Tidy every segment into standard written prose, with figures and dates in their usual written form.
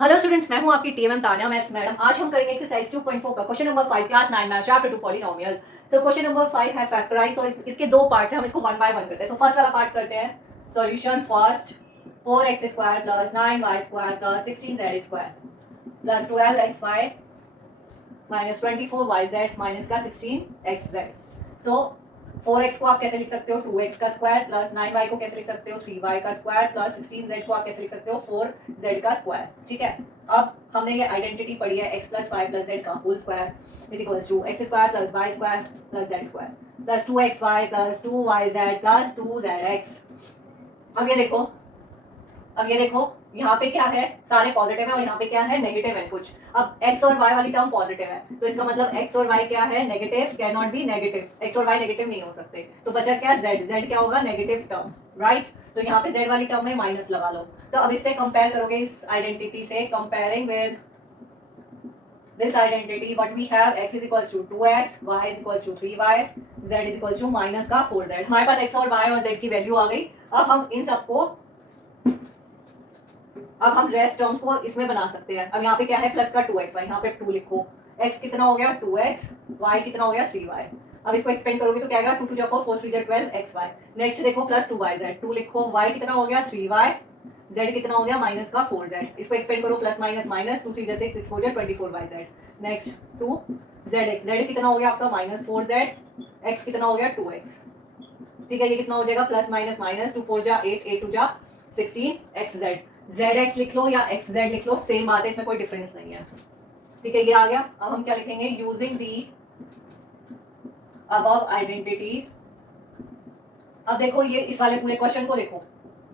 Hello students, मैं हूं आपकी टीएमएम तान्या मैथ्स मैडम। आज हम करेंगे एक्सरसाइज 2.4 का question number 5 class 9 math chapter 2 polynomials. So question number 5 है फैक्टराइज। और इसके दो पार्ट्स हैं, हम इसको वन बाय वन करते हैं। सो फर्स्ट वाला पार्ट करते हैं। Solution first 4x² plus 9y² plus 16z² plus 12xy minus 24yz minus का 16xz। सो 4x को आप कैसे लिख सकते हो 2x का स्क्वायर प्लस 9y को कैसे लिख सकते हो 3y का स्क्वायर प्लस 16z को आप कैसे लिख सकते हो 4z का स्क्वायर। ठीक है, अब हमने ये आइडेंटिटी पढ़ी है x plus y plus z का whole square is equals to x square plus y square plus z square plus 2xy plus 2yz plus 2zx। अब ये देखो यहाँ पे क्या है, सारे पॉजिटिव है और यहाँ पे क्या है, नेगेटिव है कुछ। अब x और y वाली टर्म पॉजिटिव है, तो इसका मतलब x और y क्या है, negative, can not be negative. x और y नेगेटिव नहीं हो सकते, तो बचा क्या, z क्या होगा, नेगेटिव टर्म, राइट। तो यहाँ पे z वाली टर्म में माइनस लगा लो। तो अब इससे कंपेयर करोगे, इस आइडेंटिटी से comparing with this identity what we have, x is equals to 2x, y is equals to 3y, z is equals to minus का 4z। हमारे पास x और y और z की वैल्यू आ गई। अब हम रेस्ट टर्म्स को इसमें बना सकते हैं। अब यहाँ पे क्या है, प्लस का 2x, यहाँ पे 2 लिखो। x कितना हो गया 2x, y कितना हो गया 3y। अब इसको एक्सपेंड करोगे तो क्या आएगा 2 2 4 4 3 12 xy। नेक्स्ट देखो प्लस 2yz, 2 लिखो, y कितना हो गया 3y, z कितना हो गया माइनस का 4z। इसको एक्सपेंड करो, plus minus minus 2 3 6 6 4 24yz। Next 2zx, z कितना हो गया आपका माइनस 4z, x कितना हो गया 2x। ठीक है, ये कितना हो जाएगा प्लस माइनस माइनस 2 4 जा 8 8 2 जा 16xz। zx लिख लो या xz लिख लो, सेम बात है, इसमें कोई डिफरेंस नहीं है। ठीक है, ये आ गया। अब हम क्या लिखेंगे, यूजिंग दी अबव आइडेंटिटी। अब देखो ये इस वाले पूरे क्वेश्चन को देखो,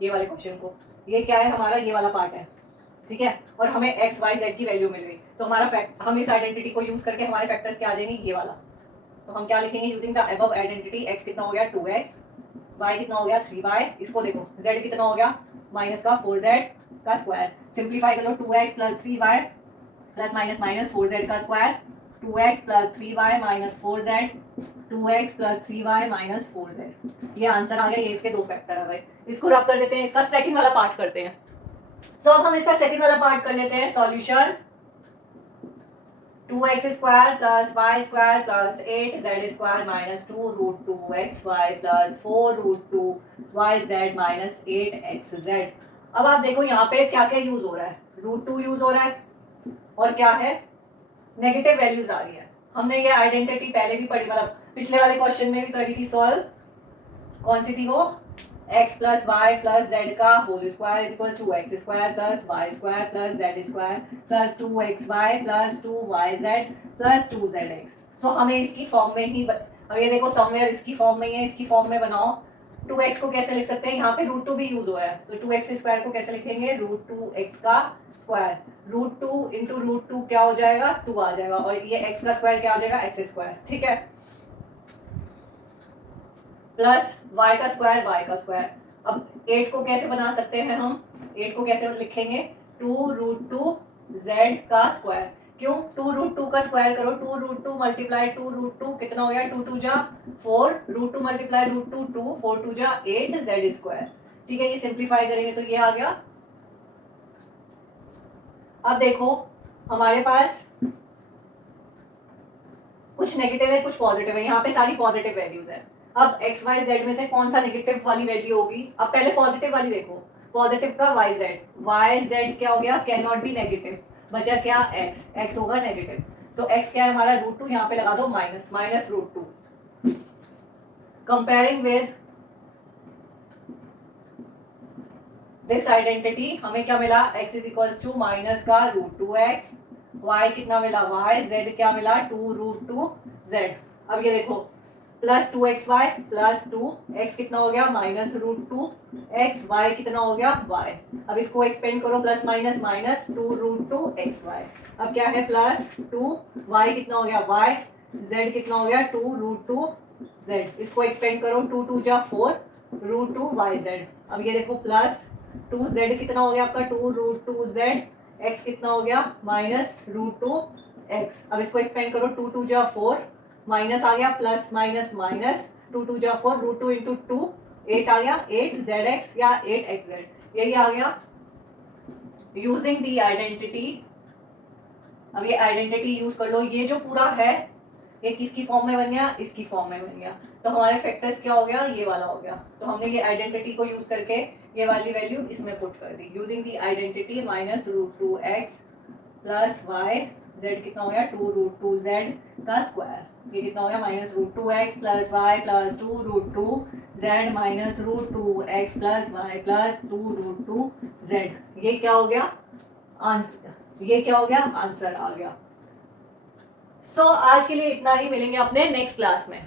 ये वाले क्वेश्चन को, ये क्या है हमारा, ये वाला पार्ट है। ठीक है, और हमें एक्स वाई जेड की वैल्यू मिल गई, तो हमारा फैक्ट, हम इस आइडेंटिटी को यूज करके हमारे फैक्टर्स क्या आ जाएंगे, ये वाला। तो हम क्या लिखेंगे, using the above identity, x कितना हो गया 2x, y कितना हो गया 3y, इसको देखो z कितना हो गया माइनस का 4z का स्क्वायर। सिंप्लीफाई करो, 2x plus 3y plus minus minus 4z का square, 2x plus 3y minus 4z, 2x plus 3y minus 4z। ये आंसर आ गया, ये इसके दो फैक्टर आ गए। इसको रब कर देते हैं, इसका सेकंड वाला पार्ट करते हैं। सो अब हम इसका सेकंड वाला पार्ट कर लेते हैं। Solution 2x² plus y² plus 8z² minus 2 root 2xy plus 4 root 2yz minus 8xz। अब आप देखो यहाँ पे क्या क्या यूज हो रहा है, रूट 2 यूज हो रहा है और क्या है, नेगेटिव वैल्यूज आ रही है। हमने ये आइडेंटिटी पहले भी पढ़ी, मतलब पिछले वाले क्वेश्चन में भी करी थी सॉल्व। कौन सी थी वो, x plus y plus z का whole square is equal to x square plus y square plus z square plus 2xy plus 2yz plus 2zx। So हमें इसकी फॉर्म में ही अब ये देखो समवेयर इसकी फॉर्म में ही है, इसकी फॉर्म में बनाओ। 2x को कैसे लिख सकते हैं, यहाँ पे रूट 2 भी यूज हो रहा है, तो 2x स्क्वायर को कैसे लिखेंगे, रूट 2x का स्क्वायर। रूट 2 इंटू रूट 2 क्या हो जाएगा 2 आ जाएगा, और ये x का स्क्वायर क्या हो जाएगा एक्स स्क्वायर। ठीक है, प्लस y का स्क्वायर। अब 8 को कैसे बना सकते हैं हम, 8 को कैसे लिखेंगे, 2 रूट 2 z का स्क्वायर। क्यों, 2 रूट 2 का स्क्वायर करो, 2 रूट 2 मल्टीप्लाई 2 रूट 2 कितना हो गया 2 2 जा 4, रूट 2 मल्टीप्लाई रूट 2 2, 4 2 जा 8 z स्क्वायर। ठीक है, ये सिंप्लीफाई करेंगे तो ये आ गया। अब देखो हमारे पास कुछ नेगेटिव है कुछ पॉजिटिव है, यहाँ पे सारी पॉजिटिव वैल्यूज है। अब एक्स वाई जेड में से कौन सा नेगेटिव वाली वैल्यू होगी, अब पहले पॉजिटिव वाली देखो, पॉजिटिव का वाई जेड क्या हो गया, कैन नॉट बी नेगेटिव, बचा क्या एक्स होगा नेगेटिव। सो एक्स क्या है हमारा रूट 2, यहाँ पे लगा दो minus minus root 2। Comparing with this identity हमें क्या मिला, x is equals to minus का रूट 2x, y कितना मिला y, z क्या मिला 2 रूट 2z। अब ये देखो प्लस 2xy प्लस 2x कितना हो गया माइनस रूट 2x, y कितना हो गया y। अब इसको एक्सपेंड करो, plus minus minus 2 root 2xy। अब क्या है प्लस 2y कितना हो गया y, z कितना हो गया 2 रूट 2z। इसको एक्सपेंड करो, 2 2 जा 4 रूट 2yz। अब ये देखो प्लस 2z कितना हो गया आपका 2 रूट 2z, x कितना हो गया माइनस रूट 2x। अब इसको एक्सपेंड करो, 2 2 जा 4 माइनस आ गया, प्लस माइनस माइनस 2 2 जा 4 रूट 2 इंटू 2 8 आ गया 8zx या 8xz, यही आ गया यूजिंग दी आइडेंटिटी, अब ये आइडेंटिटी यूज कर लो, ये जो पूरा है ये किसकी फॉर्म में बन गया, इसकी फॉर्म में बन गया, तो हमारे फैक्टर्स क्या हो गया, ये वाला हो गया। तो हमने ये आइडेंटिटी को यूज करके ये वाली वैल्यू इसमें पुट कर दी, using the identity minus root two x plus y, z कितना हो गया, टू रूट टू जेड का स्क्वायर, ये कितना हो गया, minus root two x plus y plus two root two z minus root two x plus y plus two root two z, ये क्या हो गया आंसर, ये क्या हो गया आंसर आ गया। सो आज के लिए इतना ही, मिलेंगे अपने नेक्स्ट क्लास में।